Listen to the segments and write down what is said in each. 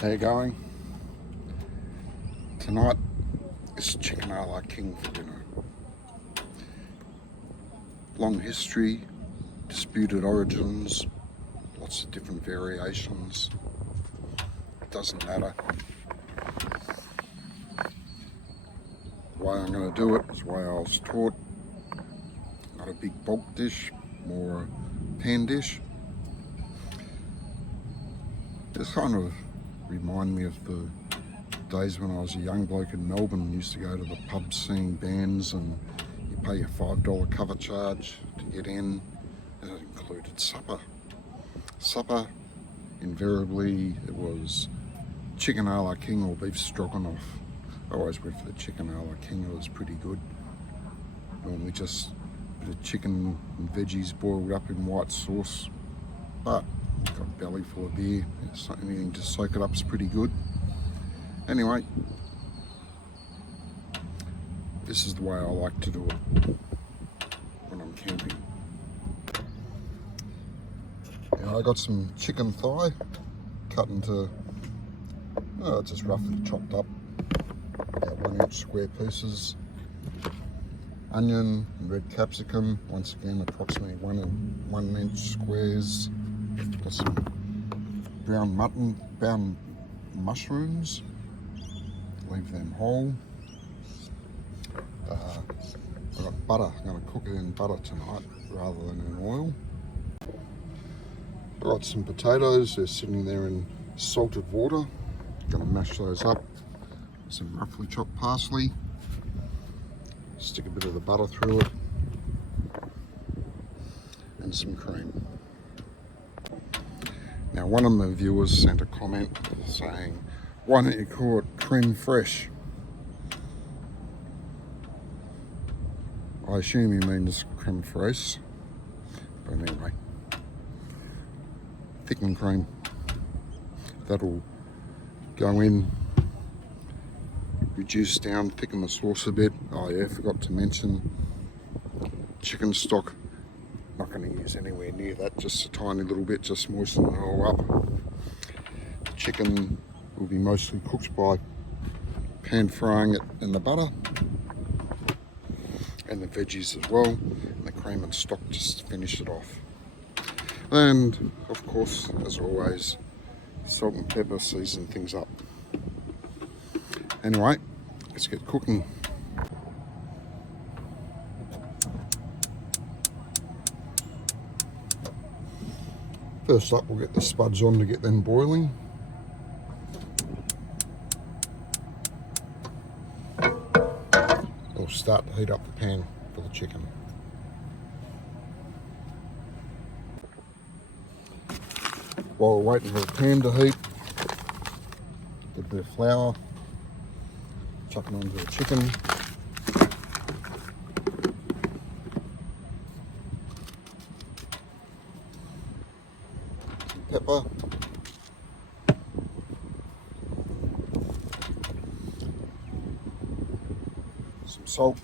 How you going? Tonight is chicken a la king for dinner. Long history, disputed origins, lots of different variations. It doesn't matter. The way I'm going to do it is the way I was taught. Not a big bulk dish, more a pan dish. This kind of remind me of the days when I was a young bloke in Melbourne. Used to go to the pub seeing bands, and you pay your $5 cover charge to get in, and it included supper. Supper, invariably, it was chicken a la king or beef stroganoff. I always went for the chicken a la king. It was pretty good. Normally just a bit of chicken and veggies boiled up in white sauce, but got a belly full of beer. Anything to soak it up is pretty good. Anyway, this is the way I like to do it when I'm camping. Now I got some chicken thigh cut into just roughly chopped up, about 1 inch square pieces. Onion and red capsicum, once again approximately 1 inch squares. Got some brown mushrooms, leave them whole. I've got butter, I'm going to cook it in butter tonight rather than in oil. I've got some potatoes, they're sitting there in salted water. Going to mash those up. Some roughly chopped parsley. Stick a bit of the butter through it. And some cream. Now, one of my viewers sent a comment saying, why don't you call it creme fraiche? I assume he means creme fraiche, but anyway, thickened cream. That'll go in, reduce down, thicken the sauce a bit. Oh yeah, forgot to mention chicken stock. Not going to use anywhere near that, just a tiny little bit, just moisten it all up. The chicken will be mostly cooked by pan frying it in the butter, and the veggies as well, and the cream and stock just to finish it off. And of course, as always, salt and pepper, season things up. Anyway, let's get cooking. First up, we'll get the spuds on to get them boiling. We'll start to heat up the pan for the chicken. While we're waiting for the pan to heat, get a bit of flour, chuck it onto the chicken. Some pepper. Some salt.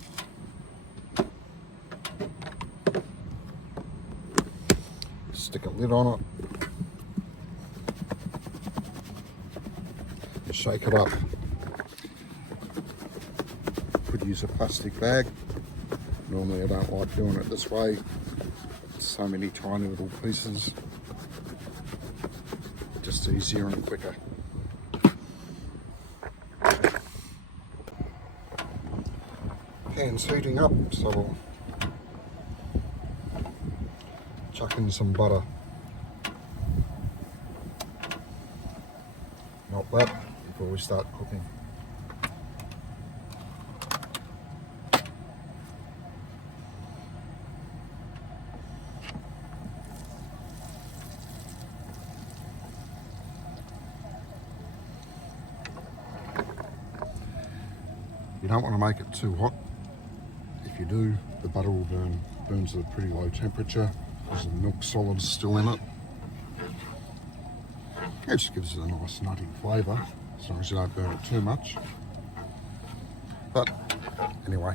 Stick a lid on it. Shake it up. Could use a plastic bag. Normally I don't like doing it this way. So many tiny little pieces. Just easier and quicker. Pan's heating up, so we'll chuck in some butter. Melt that before we start cooking. You don't want to make it too hot. If you do, the butter will burns at a pretty low temperature because the milk solids still in it. It just gives it a nice nutty flavour, as long as you don't burn it too much. But anyway,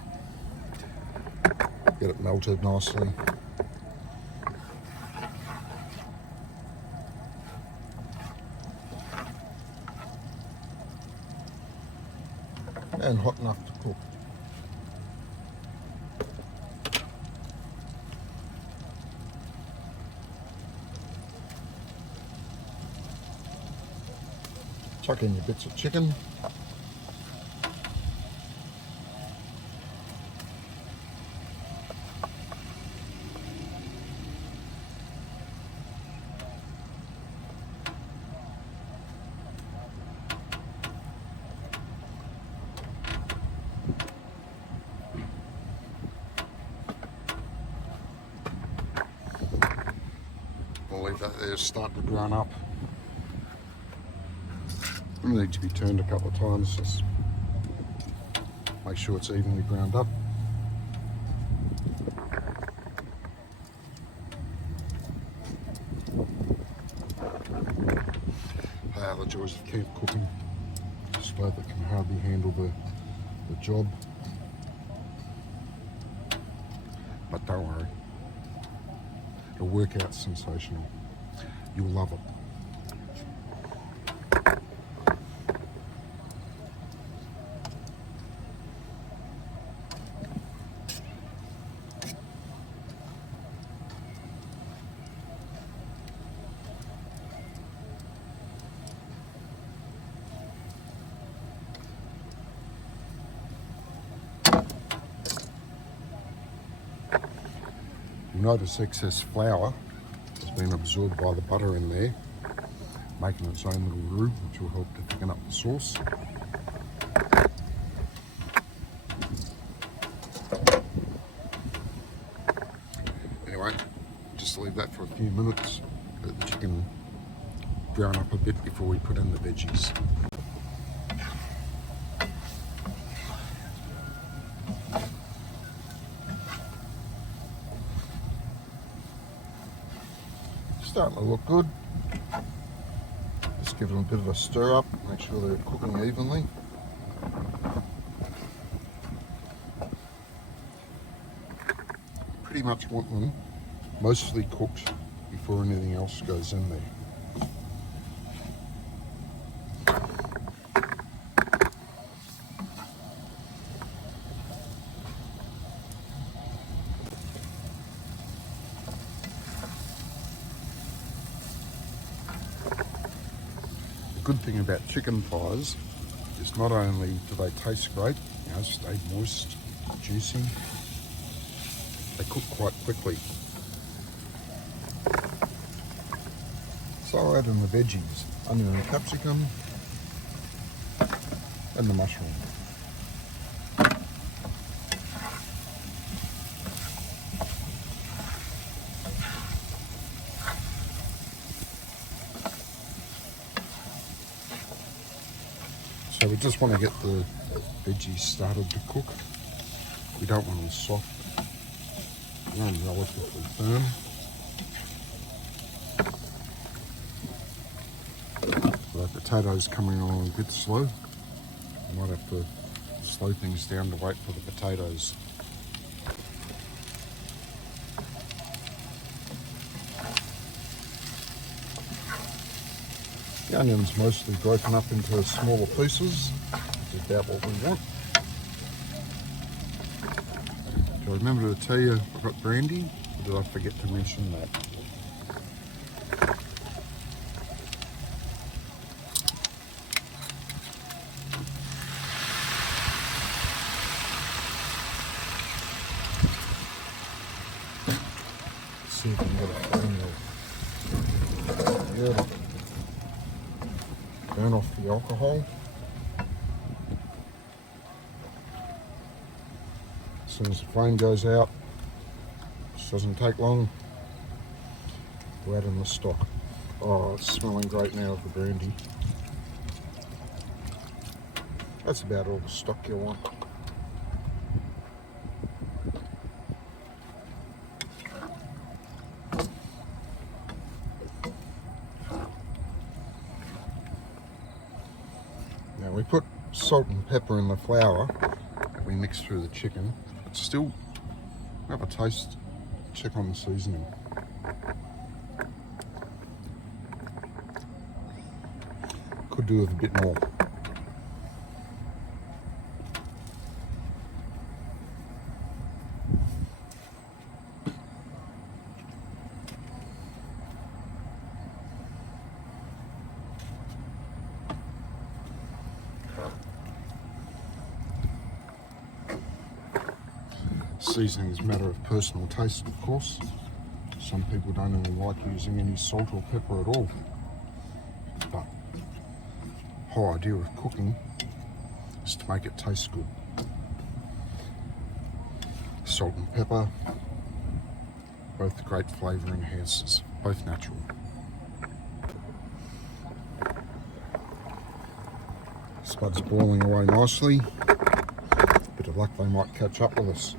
get it melted nicely. and hot enough to cook. Chuck in your bits of chicken. We'll leave that there, start to brown up. It'll need to be turned a couple of times, just make sure it's evenly browned up. The joys of camp cooking. Just glad that can hardly handle the job. But don't worry, it'll work out sensational. You'll love it. You'll notice excess flour has been absorbed by the butter in there, making its own little roux, which will help to thicken up the sauce. Anyway, just leave that for a few minutes, let the chicken brown up a bit before we put in the veggies. Starting to look good. Just give them a bit of a stir up, make sure they're cooking evenly. Pretty much want them mostly cooked before anything else goes in there. The good thing about chicken thighs is not only do they taste great, stay moist, juicy, they cook quite quickly. So I'll add in the veggies, onion and capsicum, and the mushroom. So we just want to get the veggies started to cook. We don't want them soft. We want them relatively firm. The potatoes coming along a bit slow. We might have to slow things down to wait for the potatoes. The onion's mostly broken up into smaller pieces, which is about what we want. Do I remember to tell you I've got brandy, or did I forget to mention that? Let's see if we can get a flame there. Yeah. Burn off the alcohol. As soon as the flame goes out, which doesn't take long, we'll add in the stock. Oh, it's smelling great now of the brandy. That's about all the stock you want. Now we put salt and pepper in the flour that we mix through the chicken, but still have a taste, check on the seasoning. Could do with a bit more. Seasoning is a matter of personal taste, of course. Some people don't even like using any salt or pepper at all. But the whole idea of cooking is to make it taste good. Salt and pepper, both great flavour enhancers, both natural. Spud's boiling away nicely. Bit of luck they might catch up with us.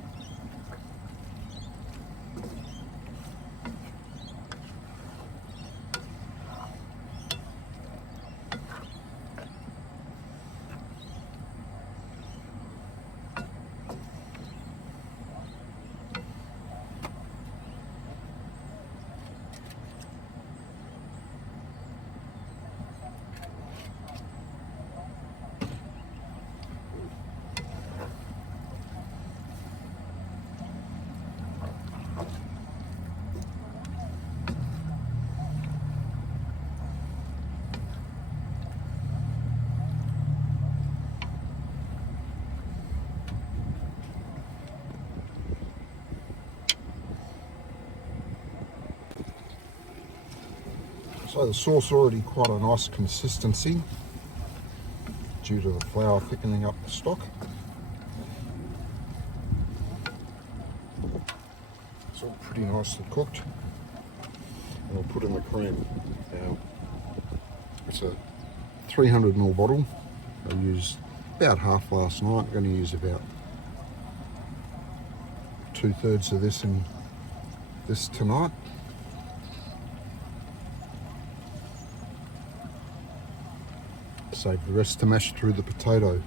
So the sauce already quite a nice consistency due to the flour thickening up the stock. It's all pretty nicely cooked. And I'll put in the cream. Now, it's a 300ml bottle. I used about half last night. I'm going to use about 2/3 of this in this tonight. Save the rest to mash through the potato.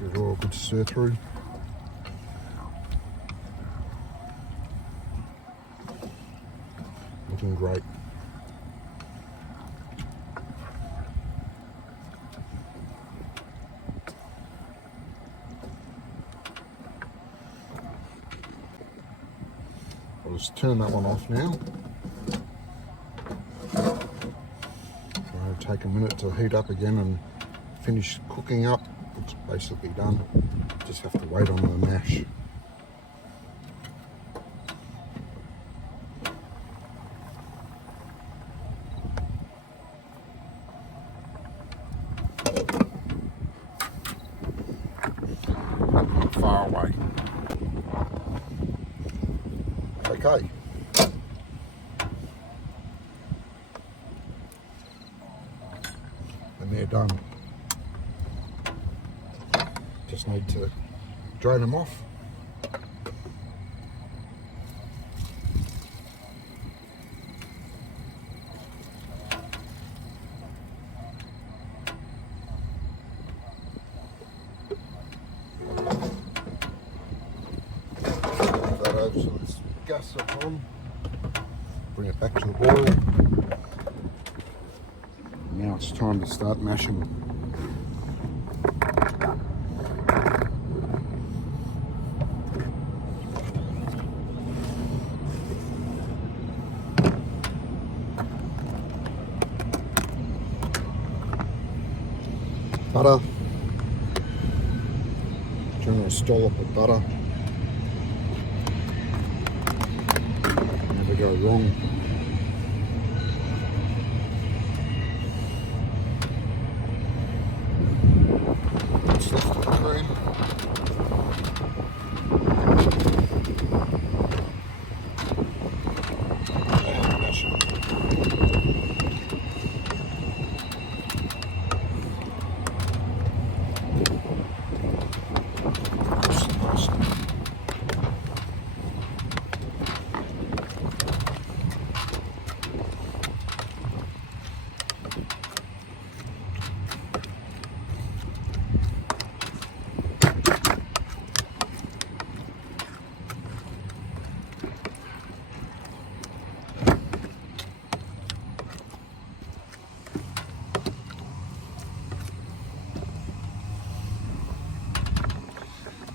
Give it all a good stir through. Looking great. I'll just turn that one off now. It'll take a minute to heat up again and finish cooking up. It's basically done. Just have to wait on the mash. Not far away. Okay. And they're done. Just need to drain them off. Move that over so it's gas up on. Bring it back to the boil. Now it's time to start mashing. Butter. Generous dollop of butter. Never go wrong. What's left of the cream. And mash it.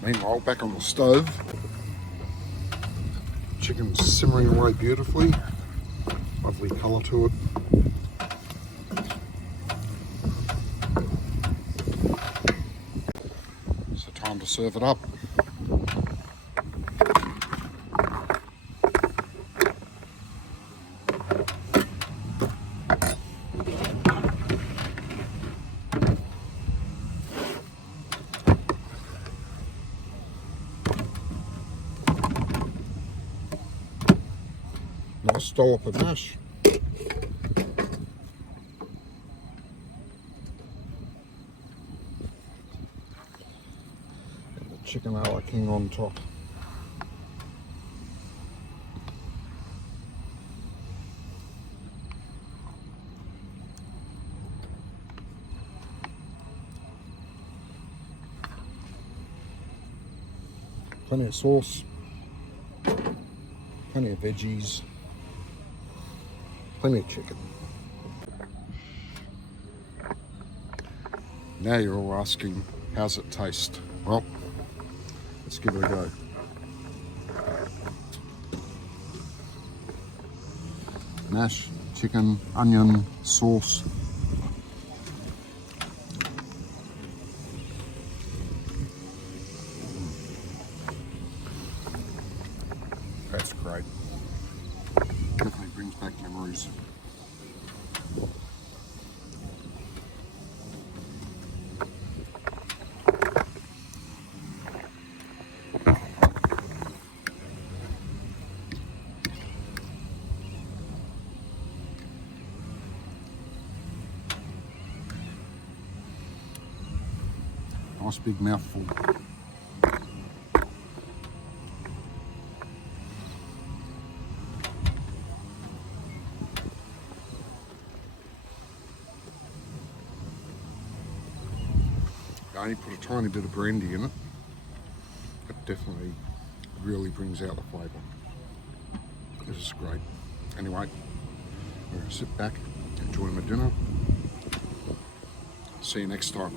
Meanwhile, back on the stove, chicken's simmering away beautifully. Lovely colour to it. Time to serve it up. Nice dollop of mash. And the chicken a la king on top. Plenty of sauce, plenty of veggies, plenty of chicken. Now you're all asking, how's it taste? Well, let's give it a go. Mash, chicken, onion, sauce. That's great. Definitely brings back memories. Nice big mouthful. I only put a tiny bit of brandy in it. It definitely really brings out the flavour. This is great. Anyway, I'm going to sit back, enjoy my dinner. See you next time.